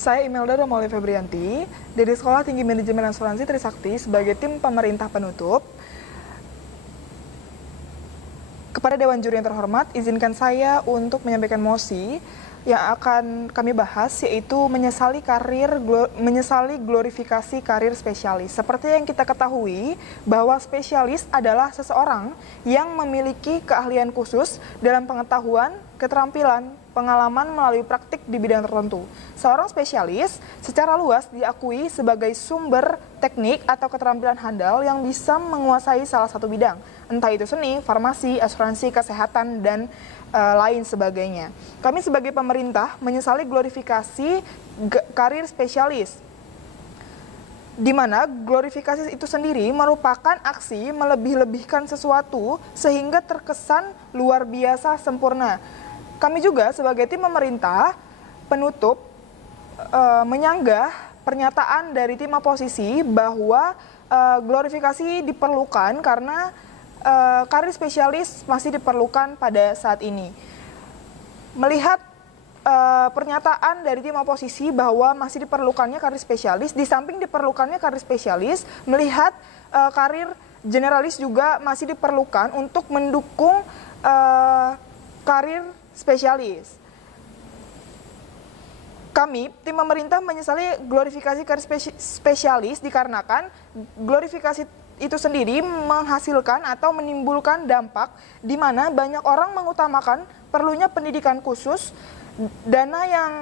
Saya Imelda Romauli Febrianti dari Sekolah Tinggi Manajemen Asuransi Trisakti sebagai tim pemerintah penutup. Kepada Dewan Juri yang terhormat, izinkan saya untuk menyampaikan mosi yang akan kami bahas, yaitu menyesali glorifikasi karir spesialis. Seperti yang kita ketahui, bahwa spesialis adalah seseorang yang memiliki keahlian khusus dalam pengetahuan, keterampilan, pengalaman melalui praktik di bidang tertentu. Seorang spesialis secara luas diakui sebagai sumber teknik atau keterampilan handal yang bisa menguasai salah satu bidang, entah itu seni, farmasi, asuransi, kesehatan, dan lain sebagainya. Kami sebagai pemerintah menyesali glorifikasi karir spesialis, di mana glorifikasi itu sendiri merupakan aksi melebih-lebihkan sesuatu sehingga terkesan luar biasa sempurna. Kami juga sebagai tim pemerintah penutup menyanggah pernyataan dari tim oposisi bahwa glorifikasi diperlukan karena karir spesialis masih diperlukan pada saat ini. Melihat pernyataan dari tim oposisi bahwa masih diperlukannya karir spesialis, di samping diperlukannya karir spesialis, melihat karir generalis juga masih diperlukan untuk mendukung karir spesialis. Kami, tim pemerintah menyesali glorifikasi karir spesialis dikarenakan glorifikasi itu sendiri menghasilkan atau menimbulkan dampak di mana banyak orang mengutamakan perlunya pendidikan khusus, dana yang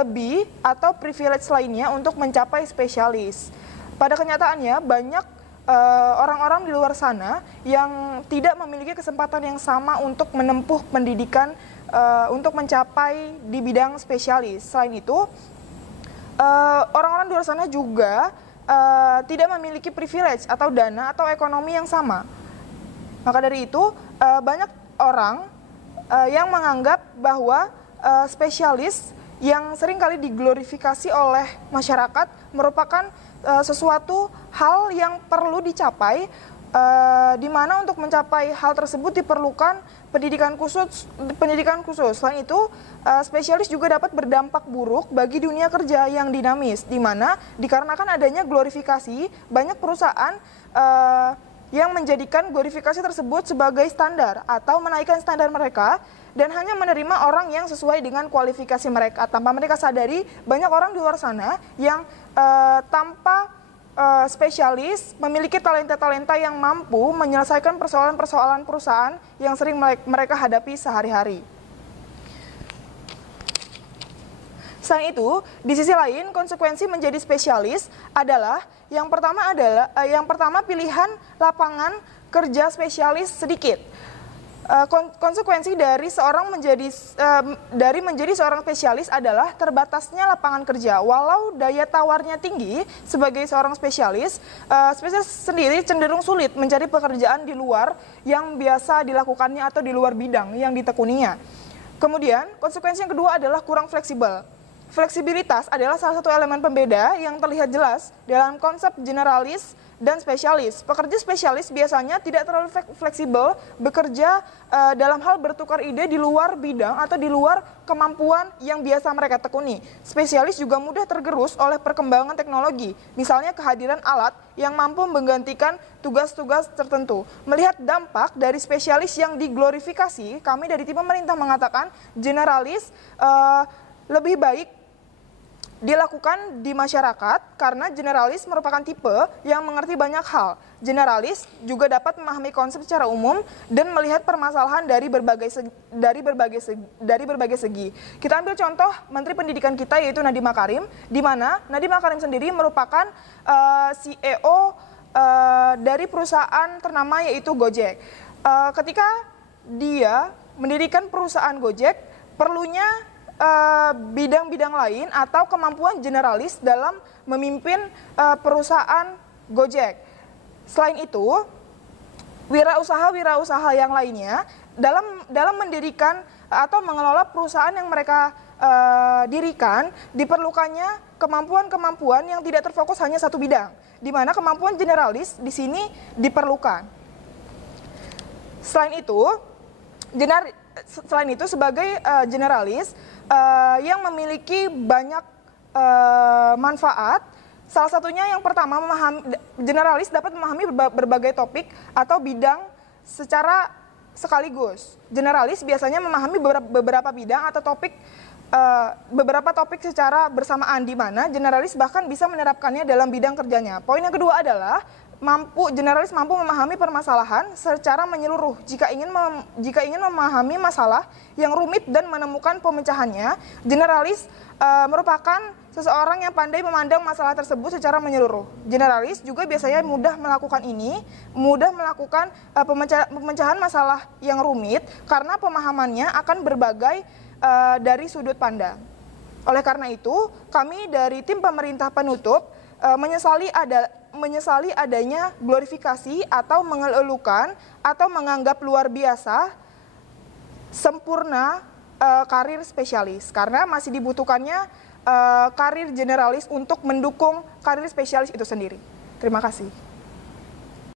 lebih atau privilege lainnya untuk mencapai spesialis. Pada kenyataannya banyak orang-orang di luar sana yang tidak memiliki kesempatan yang sama untuk menempuh pendidikan untuk mencapai di bidang spesialis. Selain itu, orang-orang di luar sana juga tidak memiliki privilege atau dana atau ekonomi yang sama. Maka dari itu banyak orang yang menganggap bahwa spesialis yang seringkali diglorifikasi oleh masyarakat merupakan sesuatu hal yang perlu dicapai, di mana untuk mencapai hal tersebut diperlukan pendidikan khusus. Selain itu, spesialis juga dapat berdampak buruk bagi dunia kerja yang dinamis, di mana dikarenakan adanya glorifikasi, banyak perusahaan yang menjadikan glorifikasi tersebut sebagai standar atau menaikkan standar mereka dan hanya menerima orang yang sesuai dengan kualifikasi mereka. Tanpa mereka sadari, banyak orang di luar sana yang tanpa spesialis memiliki talenta-talenta yang mampu menyelesaikan persoalan-persoalan perusahaan yang sering mereka hadapi sehari-hari. Selain itu, di sisi lain konsekuensi menjadi spesialis adalah yang pertama pilihan lapangan kerja spesialis sedikit. Konsekuensi dari menjadi seorang spesialis adalah terbatasnya lapangan kerja. Walau daya tawarnya tinggi sebagai seorang spesialis, spesialis sendiri cenderung sulit mencari pekerjaan di luar yang biasa dilakukannya atau di luar bidang yang ditekuninya. Kemudian, konsekuensi yang kedua adalah kurang fleksibel. Fleksibilitas adalah salah satu elemen pembeda yang terlihat jelas dalam konsep generalis dan spesialis. Pekerja spesialis biasanya tidak terlalu fleksibel bekerja dalam hal bertukar ide di luar bidang atau di luar kemampuan yang biasa mereka tekuni. Spesialis juga mudah tergerus oleh perkembangan teknologi, misalnya kehadiran alat yang mampu menggantikan tugas-tugas tertentu. Melihat dampak dari spesialis yang diglorifikasi, kami dari tim pemerintah mengatakan generalis lebih baik dilakukan di masyarakat karena generalis merupakan tipe yang mengerti banyak hal. Generalis juga dapat memahami konsep secara umum dan melihat permasalahan dari berbagai segi. Kita ambil contoh Menteri Pendidikan kita, yaitu Nadiem Makarim, di mana Nadiem Makarim sendiri merupakan CEO dari perusahaan ternama yaitu Gojek. Ketika dia mendirikan perusahaan Gojek, perlunya bidang-bidang lain atau kemampuan generalis dalam memimpin perusahaan Gojek. Selain itu, wirausaha yang lainnya dalam mendirikan atau mengelola perusahaan yang mereka dirikan, diperlukannya kemampuan-kemampuan yang tidak terfokus hanya satu bidang, di mana kemampuan generalis di sini diperlukan. Selain itu sebagai generalis yang memiliki banyak manfaat. Salah satunya yang pertama, generalis dapat memahami berbagai topik atau bidang secara sekaligus. Generalis biasanya memahami beberapa bidang atau beberapa topik secara bersamaan, di mana generalis bahkan bisa menerapkannya dalam bidang kerjanya. Poin yang kedua adalah generalis mampu memahami permasalahan secara menyeluruh. Jika ingin memahami masalah yang rumit dan menemukan pemecahannya, generalis merupakan seseorang yang pandai memandang masalah tersebut secara menyeluruh. Generalis juga biasanya mudah melakukan pemecahan masalah yang rumit karena pemahamannya akan berbagai dari sudut pandang. Oleh karena itu, kami dari tim pemerintah penutup menyesali adanya glorifikasi atau mengeluhkan atau menganggap luar biasa sempurna karir spesialis, karena masih dibutuhkannya karir generalis untuk mendukung karir spesialis itu sendiri. Terima kasih.